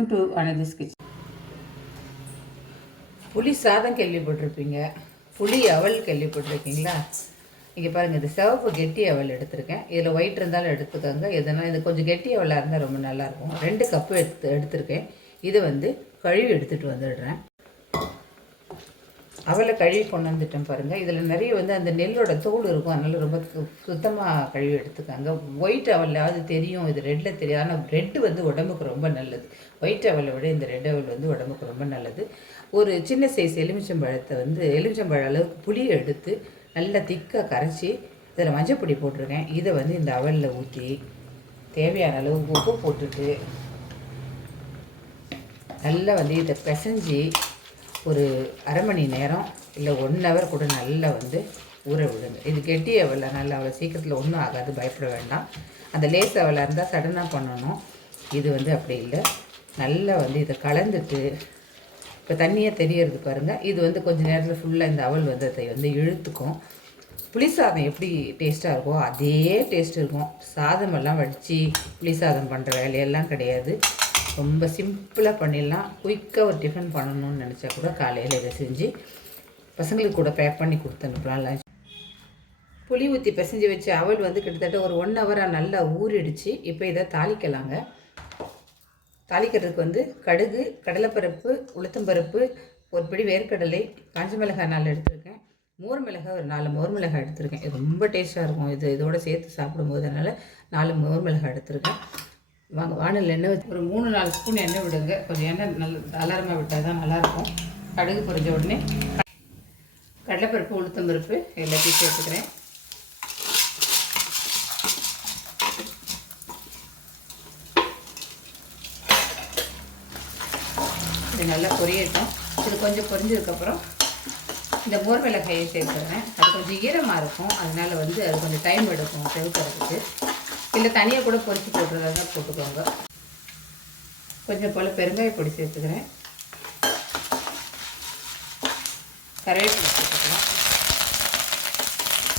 Welcome to அனதிஸ் kitchen புளி சாதம் கேள்விப்பட்டிருப்பீங்க. புளி அவல் கேள்விப்பட்டிருக்கீங்களா? இங்கே பாருங்கள் இது சிவப்பு கெட்டி அவல் எடுத்திருக்கேன். இதில் ஒயிட் இருந்தாலும் எடுத்துக்கோங்க. எதனால் இது கொஞ்சம் கெட்டி அவலாக இருந்தால் ரொம்ப நல்லாயிருக்கும் ரெண்டு கப்பு எடுத்து எடுத்திருக்கேன். இதை வந்து கழுவி எடுத்துகிட்டு வந்துடுறேன். அவலை கழுவி கொண்டு வந்துட்டேன் பாருங்கள் இதில் நிறைய வந்து அந்த நெல்லோட தோல் இருக்கும். அதனால ரொம்ப சுத்தமாக கழுவி எடுத்துக்காங்க. ஒயிட் அவலாவது தெரியும். இது ரெட்டில் தெரியும். ஆனால் ரெட்டு வந்து உடம்புக்கு ரொம்ப நல்லது. ஒயிட் அவலை விட இந்த ரெட் அவல் வந்து உடம்புக்கு ரொம்ப நல்லது. ஒரு சின்ன சைஸ் எலுமிச்சம்பழத்தை வந்து எலுமிச்சம்பழ அளவுக்கு புளியை எடுத்து நல்லா திக்காக கரைச்சி இதில் மஞ்சப்பொடி போட்டிருக்கேன். இதை வந்து இந்த அவலில் ஊற்றி தேவையான அளவு உப்பு போட்டுட்டு நல்லா வந்து இதை பிசைஞ்சி ஒரு அரை மணி நேரம் இல்லை ஒன் ஹவர் கூட நல்லா வந்து ஊற விடுங்க. இது கெட்டி அவலை நல்லா அவ்வளோ சீக்கிரத்தில் ஒன்றும் ஆகாது பயப்பட வேண்டாம். அந்த லேஸ் அவலாக இருந்தால் சடனாக பண்ணணும். இது வந்து அப்படி இல்லை. நல்லா வந்து இதை கலந்துட்டு இப்போ தண்ணியாக தெரியறது பாருங்கள் இது வந்து கொஞ்சம் நேரத்தில் ஃபுல்லாக இந்த அவல் வந்து அதை வந்து இழுத்துக்கும். புளி சாதம் எப்படி டேஸ்ட்டாக இருக்கோ அதே டேஸ்ட் இருக்கும். சாதமெல்லாம் வடித்து புளி சாதம் பண்ணுற வேலையெல்லாம் கிடையாது. ரொம்ப சிம்பிளாக பண்ணிடலாம். குயிக்காக ஒரு டிஃபன் பண்ணணும்னு நினச்சா கூட காலையில் இதை செஞ்சு பசங்களுக்கு கூட பேக் பண்ணி கொடுத்து அனுப்பலாம். லஞ்ச் புளி ஊற்றி பிசைஞ்சு வச்ச அவள் வந்து கிட்டத்தட்ட ஒரு ஒன் ஹவராக நல்லா ஊறிடுச்சு. இப்போ இதை தாளிக்கலாங்க. தாளிக்கிறதுக்கு வந்து கடுகு கடலைப்பருப்பு உளுத்தம்பருப்பு ஒரு பிடி வேர்க்கடலை காஞ்ச மிளகாய் நாலு எடுத்திருக்கேன். மோர் மிளகாய் ஒரு நாலு மோர் மிளகாய் எடுத்திருக்கேன். இது ரொம்ப டேஸ்ட்டாக இருக்கும். இது இதோட சேர்த்து சாப்பிடும்போது அதனால் நாலு மோர் மிளகாய் எடுத்திருக்கேன். வாங்க வானல் எண்ணெய் வச்சு ஒரு மூணு நாலு ஸ்பூன் எண்ணெய் விடுங்க. கொஞ்சம் எண்ணெய் நல்ல அலாரமாக விட்டால் தான் நல்லாயிருக்கும். கடுகு பொரிஞ்ச உடனே கடலைப்பருப்பு உளுத்தம்பருப்பு எல்லாத்தையும் சேர்த்துக்கிறேன். இது நல்லா பொரியட்டும். இது கொஞ்சம் பொரிஞ்சதுக்கப்புறம் இந்த மோர் மிளகாயை சேர்த்துக்கிறேன் அது கொஞ்சம் ஈரமாக இருக்கும். அதனால் வந்து அது கொஞ்சம் டைம் எடுக்கும் செவுக்கிறதுக்கு. இல்லை தனியாக கூட பொறிச்சு போட்டுறதா தான் போட்டுக்கோங்க. கொஞ்சம் போல் பெருங்காய பொடி சேர்த்துக்கிறேன். கருவேப்பிலை சேர்த்துக்கலாம்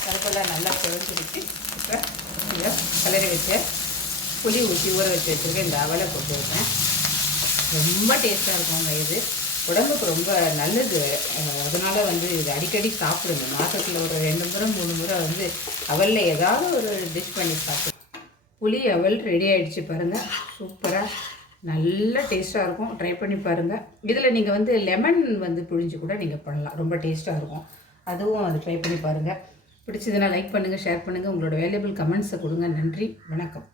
கருப்பெல்லாம் நல்லா செவந்துருச்சு இப்போ இதை கலரி வச்ச புளி ஊற்றி ஊற வச்சு வச்சுருக்கேன் இந்த அவலை போட்டுருக்கேன் ரொம்ப டேஸ்ட்டாக இருக்குங்க இது. உடம்புக்கு ரொம்ப நல்லது. அதனால் வந்து இது அடிக்கடி சாப்பிடுங்க. மாதத்தில் ஒரு ரெண்டு முறை மூணு முறை வந்து அவலில் ஏதாவது ஒரு டிஷ் பண்ணி சாப்பிடுங்க. புளி அவல் ரெடி ஆகிடுச்சு பாருங்கள் சூப்பராக நல்ல டேஸ்ட்டாக இருக்கும். ட்ரை பண்ணி பாருங்கள் இதில் நீங்கள் வந்து லெமன் வந்து புழிஞ்சு கூட நீங்கள் பண்ணலாம். ரொம்ப டேஸ்ட்டாக இருக்கும். அதுவும் அது ட்ரை பண்ணி பாருங்கள் பிடிச்சதுன்னா லைக் பண்ணுங்கள் ஷேர் பண்ணுங்கள் உங்களோட வேல்யூபிள் கமெண்ட்ஸை கொடுங்க. நன்றி. வணக்கம்.